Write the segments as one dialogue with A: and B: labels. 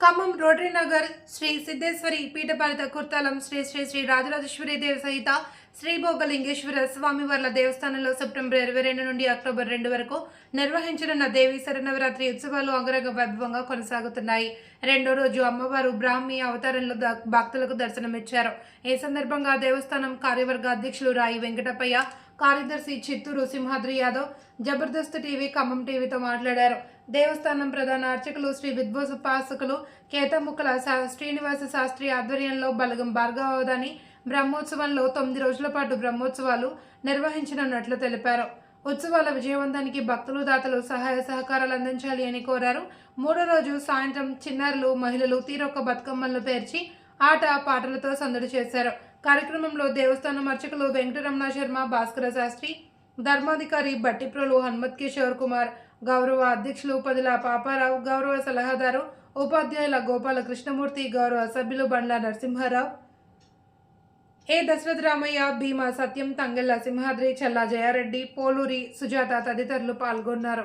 A: Khammam rotary Nagar Sri Siddheshwari పీఠపాలిత కుర్తాలం శ్రీ శ్రీ శ్రీ రాజరాజేశ్వరి దేవ సహిత శ్రీ భోగలింగేశ్వర స్వామివార్ల దేవస్థానంలో సెప్టెంబర్ ఇరవై రెండు నుండి అక్టోబర్ రెండు వరకు నిర్వహించనున్న దేవి శరణవరాత్రి ఉత్సవాలు అంగరంగ వైభవంగా కొనసాగుతున్నాయి. రెండో రోజు అమ్మవారు బ్రాహ్మి అవతారంలో భక్తులకు దర్శనమిచ్చారు. ఈ సందర్భంగా దేవస్థానం కార్యవర్గ అధ్యక్షులు రాయి వెంకటప్పయ్య కార్యదర్శి చిత్తూరు సింహాద్రి యాదవ్ జబర్దస్త్ టీవీ ఖమ్మం టీవీతో మాట్లాడారు. దేవస్థానం ప్రధాన అర్చకులు శ్రీ విద్వోపాసకులు కేతముక్కల శా- శ్రీనివాస శాస్త్రి ఆధ్వర్యంలో బలగం భార్గవదాని బ్రహ్మోత్సవంలో తొమ్మిది రోజుల పాటు బ్రహ్మోత్సవాలు నిర్వహించనున్నట్లు తెలిపారు. ఉత్సవాల విజయవంతానికి భక్తులు దాతలు సహాయ సహకారాలు అందించాలి అని కోరారు. మూడో రోజు సాయంత్రం చిన్నారులు మహిళలు తీరొక్క బతుకమ్మలను పేర్చి ఆట పాటలతో సందడి చేశారు. కార్యక్రమంలో దేవస్థానం అర్చకులు వెంకటరమణ శర్మ భాస్కర శాస్త్రి ధర్మాధికారి బట్టిప్రోలు హనుమత్ కిషోర్ కుమార్ గౌరవ అధ్యక్షులు పదిల పాపారావు గౌరవ సలహాదారు ఉపాధ్యాయుల గోపాల కృష్ణమూర్తి గౌరవ సభ్యులు బండ్ల నరసింహారావు. ఏ దశరథ రామయ్య భీమా సత్యం తంగెల్ల సింహాద్రి చల్లా జయారెడ్డి పోలూరి సుజాత తదితరులు పాల్గొన్నారు.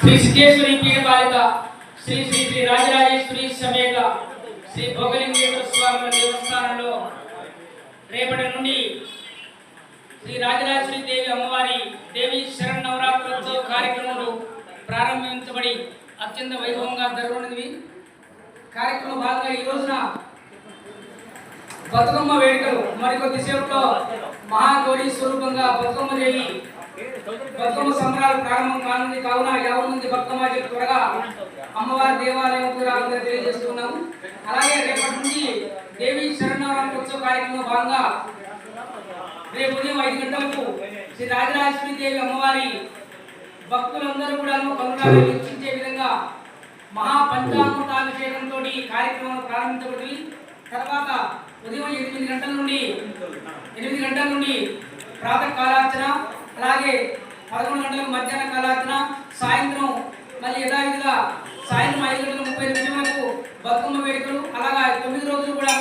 B: శ్రీ సిద్ధేశ్వరి పీఠపాలిక శ్రీ శ్రీ శ్రీ రాజరాజేశ్వరి సమేత శ్రీ భోగలింగేశ్వర స్వామి దేవస్థానంలో రేపటి నుండి శ్రీ రాజరాజేశ్వరి దేవి అమ్మవారి దేవి శరణ నవరాత్రులతో కార్యక్రమాలు ప్రారంభించబడి అత్యంత వైభవంగా జరగనున్నది. కార్యక్రమం భాగంగా ఈ రోజున బతుకమ్మ వేడుకలు మరికొద్దిసేపట్లో మహాగౌరీ స్వరూపంగా బతుకమ్మ దేవి బతుకమ్మ సంబరాలు ప్రారంభం కానుంది. కావున యాభై మంది బతుకమ్మ త్వరగా అమ్మవారి దేవాలయం రావాలని తెలియజేస్తున్నాము. అలాగే రేపటి నుంచి దేవి శరణవరాత్రి ఉత్సవ కార్యక్రమం భాగంగా రేపు ఉదయం ఐదు గంటలకు శ్రీ రాజరాజేశ్వరి దేవి అమ్మవారి భక్తులందరూ కూడా కనుగొనాలని వీక్షించే విధంగా మహా పంచామృతాభిషేకంతో కార్యక్రమం ప్రారంభించబడి తర్వాత ఉదయం ఎనిమిది గంటల నుండి ఎనిమిది గంటల నుండి ప్రాతः కాలార్చన అలాగే పదకొండు గంటలకు మధ్యాహ్న కాలార్చన సాయంత్రం మళ్ళీ యథావిధిగా సాయంత్రం ఐదు గంటల ముప్పై నిమిషాలకు బతుకమ్మ వేడుకలు అలాగా తొమ్మిది రోజులు కూడా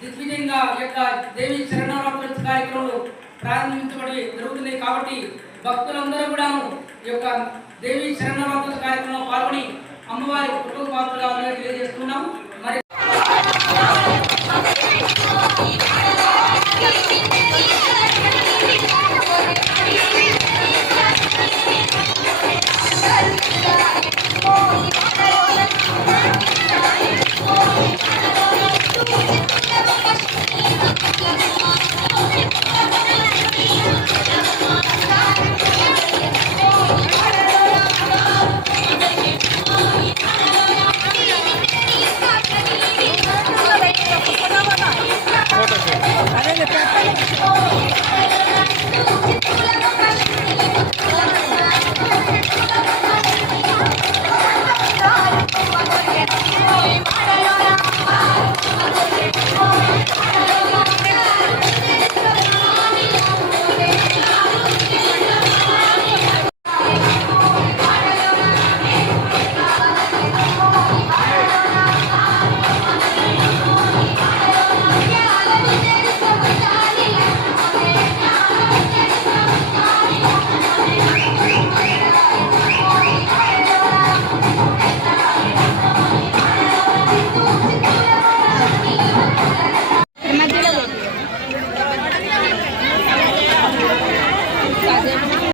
B: దిగ్విజయంగా యొక్క దేవి శరణవరాత్రి కార్యక్రమాలు ప్రారంభించబడి జరుగుతున్నాయి కాబట్టి భక్తులందరూ కూడాను ఈ యొక్క దేవి శరణవరాత్రి కార్యక్రమంలో పాల్గొని అమ్మవారి